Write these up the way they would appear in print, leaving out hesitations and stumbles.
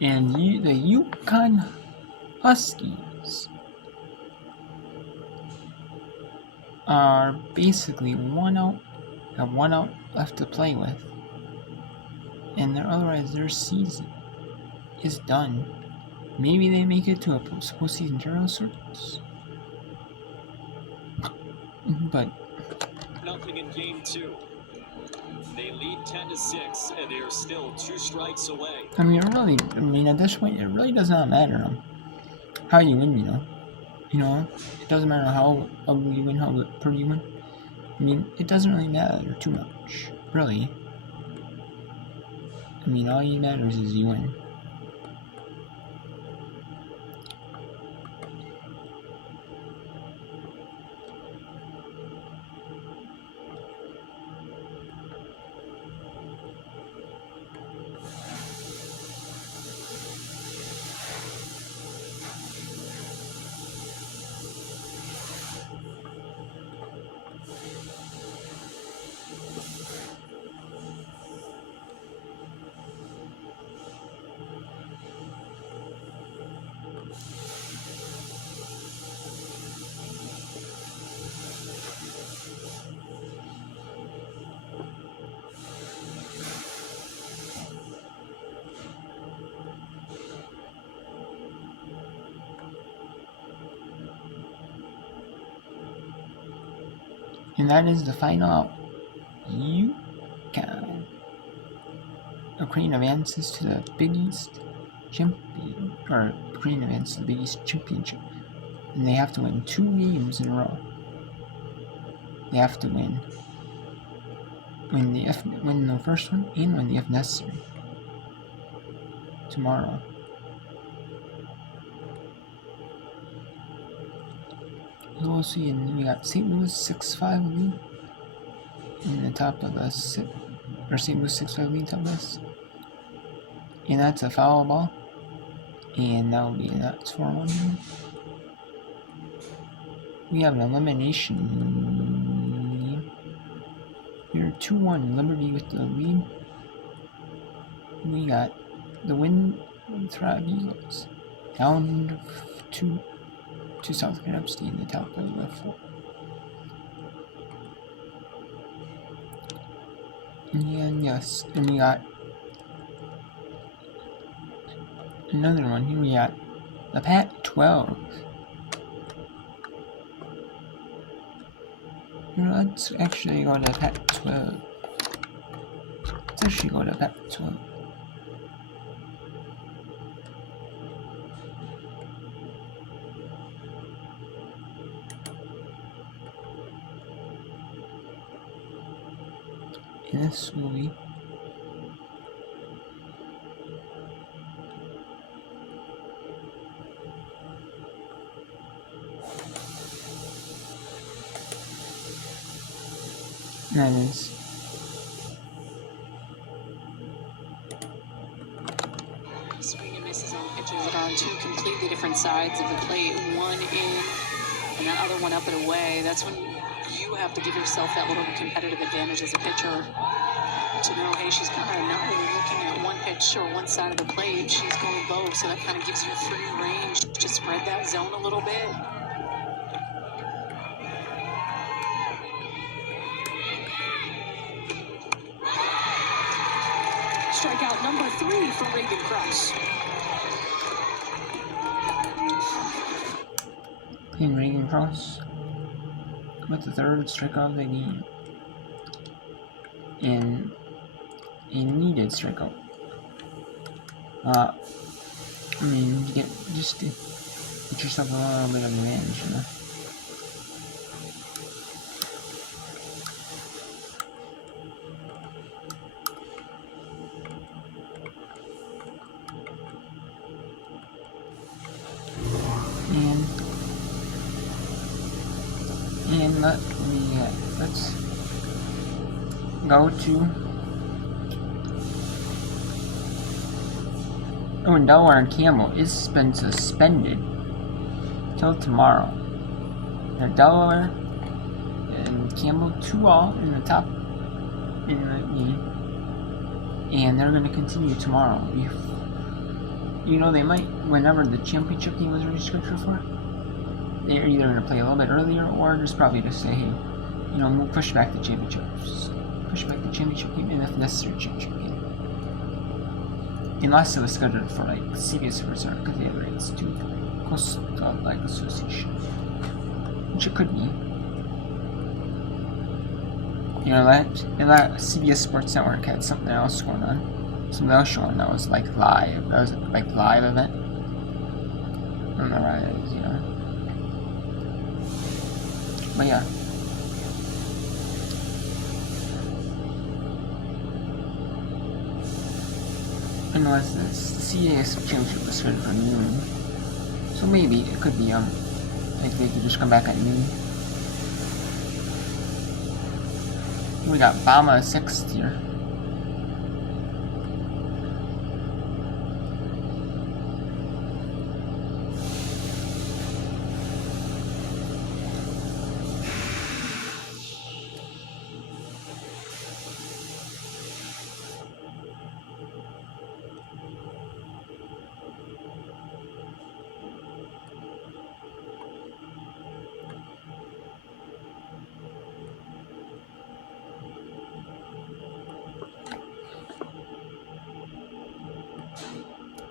And the Yukon Huskies are basically have one out left to play with, and otherwise their season is done. Maybe they make it to a postseason tournament of sorts, but nothing in game 2. They lead 10-6, and they are still 2 strikes away. I mean, at this point, it really does not matter how you win. It doesn't matter how ugly you win, how pretty you win. I mean, it doesn't really matter too much, really. I mean, all that matters is you win. And that is the final. Yukon Ukraine advances to the Big East Ukraine advances to the Big East Championship. And they have to win 2 games in a row. They have to win the first one and win the if necessary tomorrow. We'll see, and we got St. Louis 6-5 lead in the top of the St. Louis 6-5 lead top of this. And that's a foul ball. And that will be that's 4-1. We have an elimination. We're 2-1. Liberty with the lead. We got the win Thrive Eagles down to South Carolina Upstate in the top of the 4. And yes, and we got another one. Here we got the Pac-12. Let's actually go to Pac-12. Let's actually go to Pac-12. And this will be that is swing and misses on pitches that are on 2 completely different sides of the plate, one in and that other one up and away. That's when you have to give yourself that little competitive advantage as a pitcher to know, hey, she's kind of not really looking at one pitch or one side of the plate. She's going both, so that kind of gives you free range to spread that zone a little bit. Strikeout number 3 for Reagan Cross. in Reagan Cross with the 3rd strikeout of the game. And a needed strikeout. I mean, to get yourself a little bit of advantage, you know. And let's go to and Delaware and Campbell is been suspended till tomorrow. Now Delaware and Campbell 2-all in the top in the game, and they're going to continue tomorrow You know, they might, whenever the championship game was rescheduled for, they're either going to play a little bit earlier or just probably just say, hey, you know, we'll push back the championships. Push back the championship game, and if necessary, championship game. Unless it was scheduled for, like, CBS Superstar, because they have rights to Coastal Like Association. Which it could be. You know, that CBS Sports Network had something else going on. Something else showing that was like live. That was like live event. I don't know why that is, you know. But yeah. Unless the CAS championship was scheduled for noon. So maybe it could be like they could just come back at noon. We got Bama 6th here.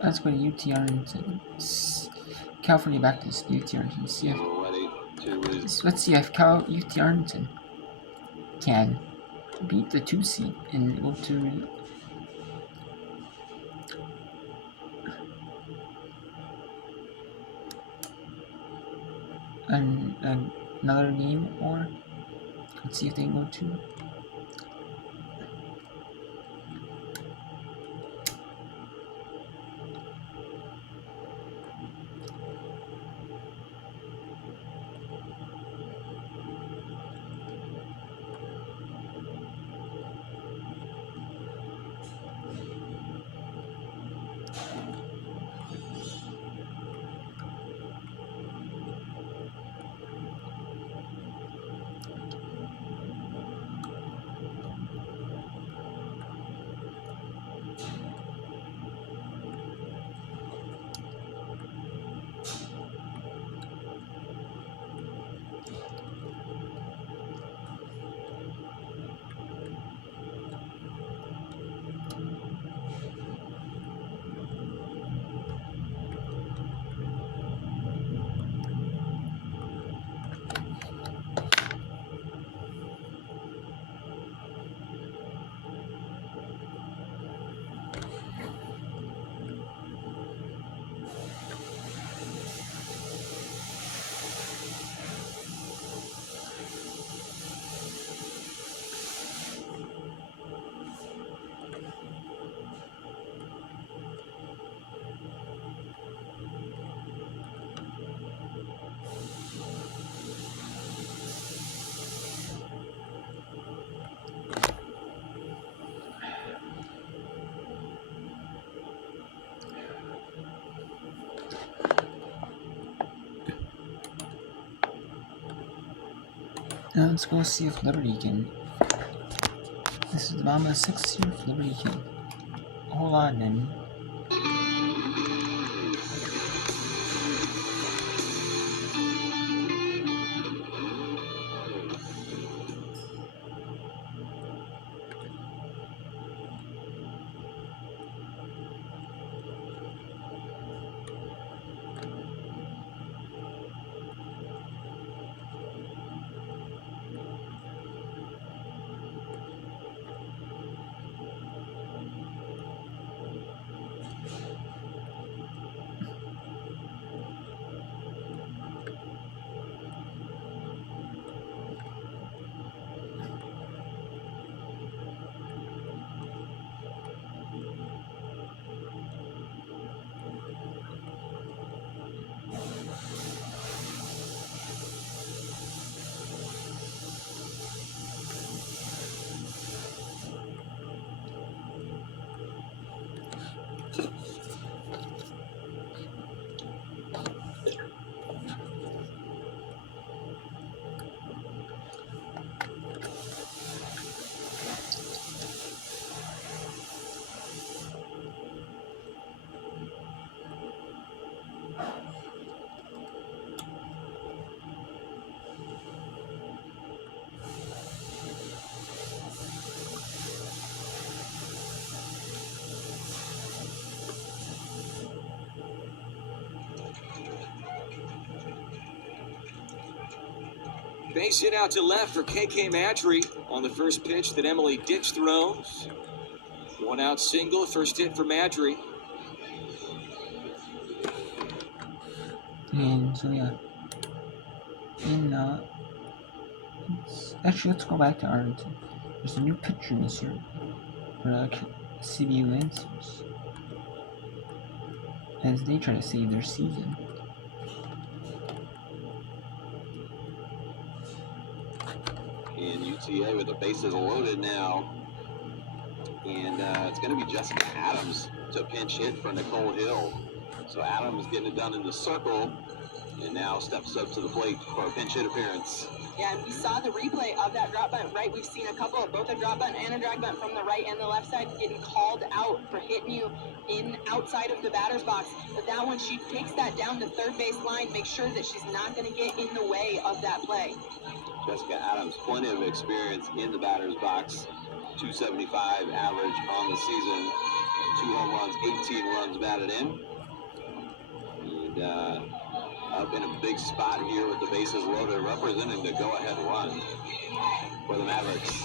Let's go to UT Arlington. California Baptist, UT Arlington. See if, let's see if UT Arlington can beat the 2 seed and go to another game, or let's see if they can go to. Now let's go see if Liberty can. This is Mama 6 here. If Liberty can hold on and. Base hit out to left for KK Matry on the first pitch that Emily Dix throws. 1 out single, first hit for Matry. And so yeah, in let's go back to Arlington. There's a new pitcher this year for the CBU Lancers as they try to save their season. In UTA with the bases loaded now. And it's going to be Jessica Adams to pinch hit for Nicole Hill. So Adams getting it done in the circle and now steps up to the plate for a pinch hit appearance. Yeah, and we saw the replay of that drop bunt, right? We've seen a couple of both a drop bunt and a drag bunt from the right and the left side getting called out for hitting you in outside of the batter's box. But that one, she takes that down the third base line, makes sure that she's not going to get in the way of that play. Jessica Adams, plenty of experience in the batter's box. 275 average on the season. 2 home runs, 18 runs batted in. And up in a big spot here with the bases loaded, representing the go-ahead run for the Mavericks.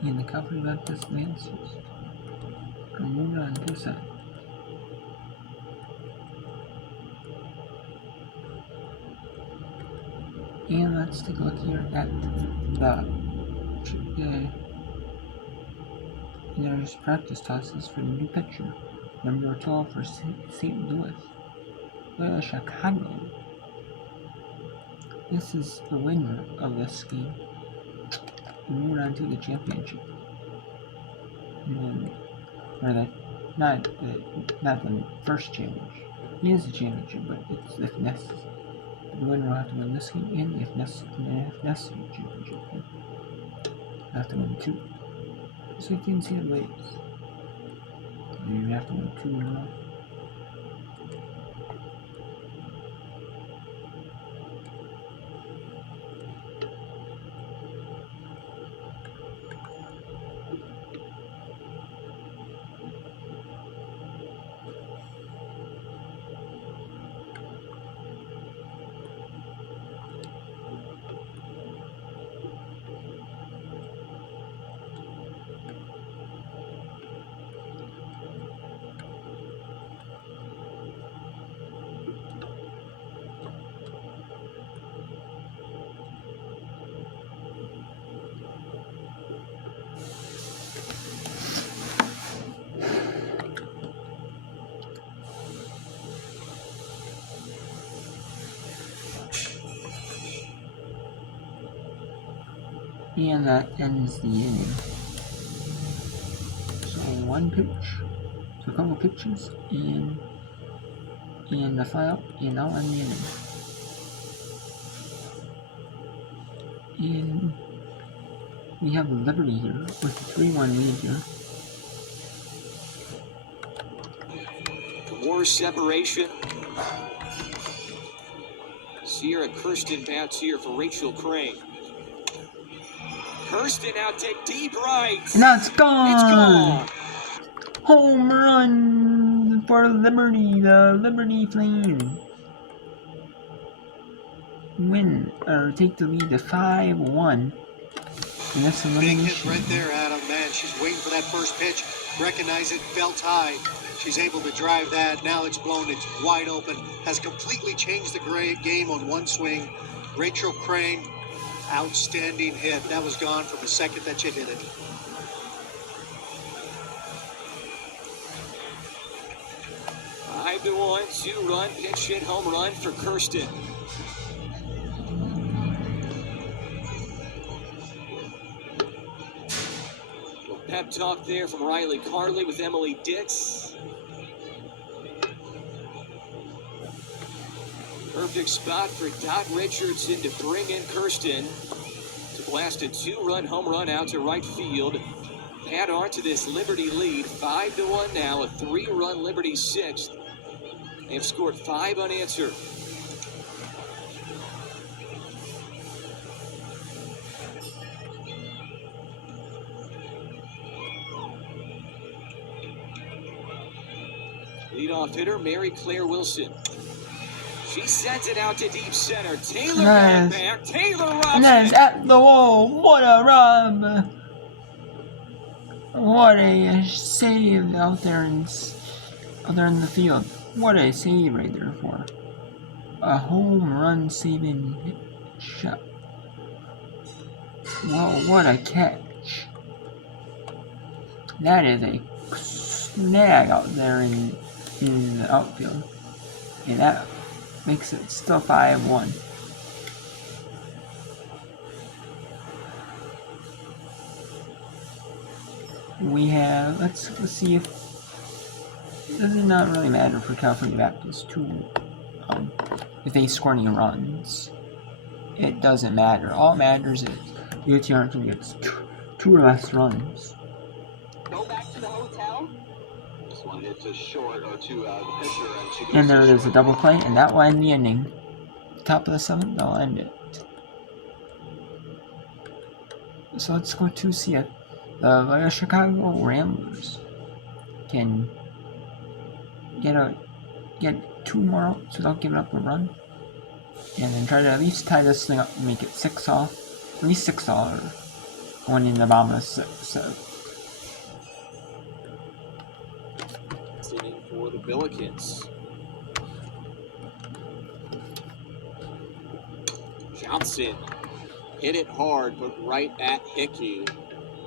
In the Calvary Baptist Lancers are moving on to side. And let's take a look here at there's practice tosses for the new pitcher, number 12 for St. Louis, Chicago. This is the winner of this game. Moving on to the championship. Or not the first challenge. It is a championship, but it's if necessary. The winner will have to win this game, and if necessary, championship. Have to win 2. So you can see the ways. You have to win 2 in a row. And that ends the inning. So 1 pitch, so a couple pitches, and the file, and now end the inning. And we have Liberty here with a 3-1 lead here. More separation. Sierra Kirsten bats here for Rachel Crane. Kirsten now take deep right. And now it's gone! It's gone! Home run for Liberty, the Liberty Flames. Win, or take the lead to 5-1. And that's the Big hit elimination. right there, Adam. Man, she's waiting for that first pitch. Recognize it, felt high. She's able to drive that. Now it's blown. It's wide open. Has completely changed the game on one swing. Rachel Crane, outstanding hit. That was gone from the second that she hit it. Five to 1, 2-run pitch hit home run for Kirsten. Pep talk there from Riley Carley with Emily Dix. Perfect spot for Dot Richardson to bring in Kirsten to blast a 2-run home run out to right field. Add on to this Liberty lead, 5-1 now, a 3-run Liberty sixth. They've scored 5 unanswered. Leadoff hitter Mary Claire Wilson. She sends it out to deep center. Taylor got it back. Taylor And that is Robson. at the wall. What a run! What a save out there in the field. What a save right there for a home run saving shot. Whoa, what a catch. That is a snag out there in the outfield. And that makes it still 5-1. We have, let's see if, it does not really matter for California Baptist if they score any runs. It doesn't matter. All it matters is UT Arlington gets two or less runs. Go back to the hotel. This one hit to short or to the pitcher, and she goes And there to it is, a short. double play, and that will end the inning. Top of the 7th, they'll end it. So let's go to see if the Chicago Ramblers can get 2 more outs without giving up a run, and then try to at least tie this thing up and make it 6-all, at least 6-all, or one in the bottom of 6. So. Sitting for the Billikens. Johnson hit it hard, but right at Hickey.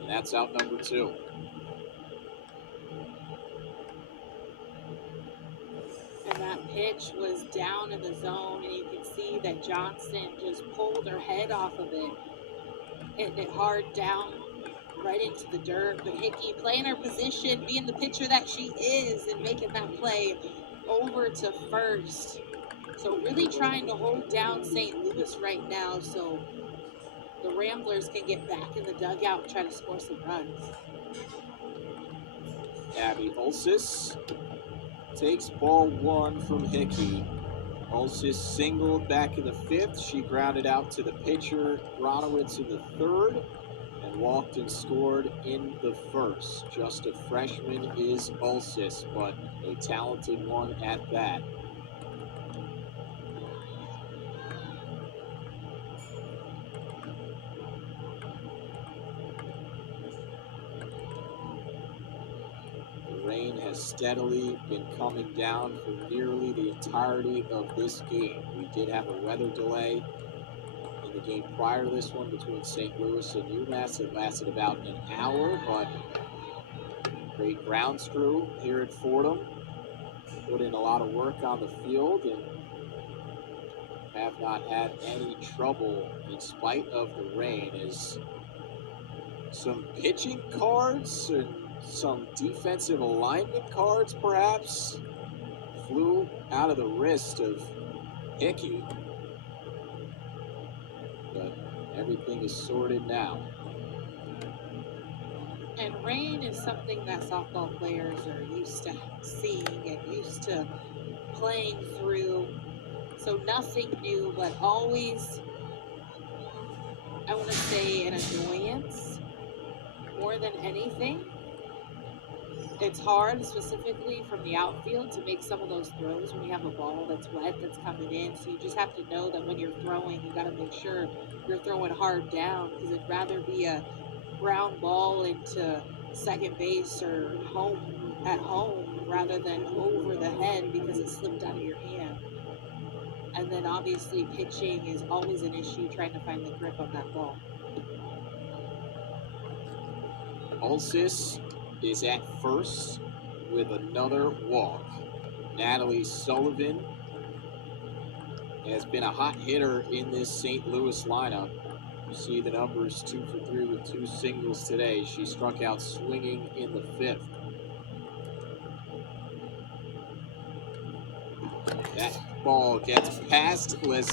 And that's out number 2. And that pitch was down in the zone, and you can see that Johnson just pulled her head off of it, hitting it hard down right into the dirt. But Hickey playing her position, being the pitcher that she is, and making that play over to first. So really trying to hold down St. Louis right now so the Ramblers can get back in the dugout and try to score some runs. Abby Ulsis takes ball 1 from Hickey. Ulsis singled back in the 5th. She grounded out to the pitcher, Gronowitz, in the 3rd, and walked and scored in the 1st. Just a freshman is Ulsis, but a talented one at that. Rain has steadily been coming down for nearly the entirety of this game. We did have a weather delay in the game prior to this one between St. Louis and UMass. It lasted about an hour, but great grounds crew here at Fordham put in a lot of work on the field and have not had any trouble in spite of the rain, as some pitching cards and some defensive alignment cards perhaps flew out of the wrist of Hickey, but everything is sorted now. And rain is something that softball players are used to seeing and used to playing through, so nothing new, but always, I want to say, an annoyance more than anything. It's hard, specifically from the outfield, to make some of those throws when you have a ball that's wet that's coming in. So you just have to know that when you're throwing, you got to make sure you're throwing hard down, because it'd rather be a ground ball into second base or at home rather than over the head because it slipped out of your hand. And then obviously pitching is always an issue, trying to find the grip on that ball. Ulsis is at first with another walk. Natalie Sullivan has been a hot hitter in this St. Louis lineup. You see the numbers, 2 for 3 with 2 singles today. She struck out swinging in the 5th. That ball gets past Liz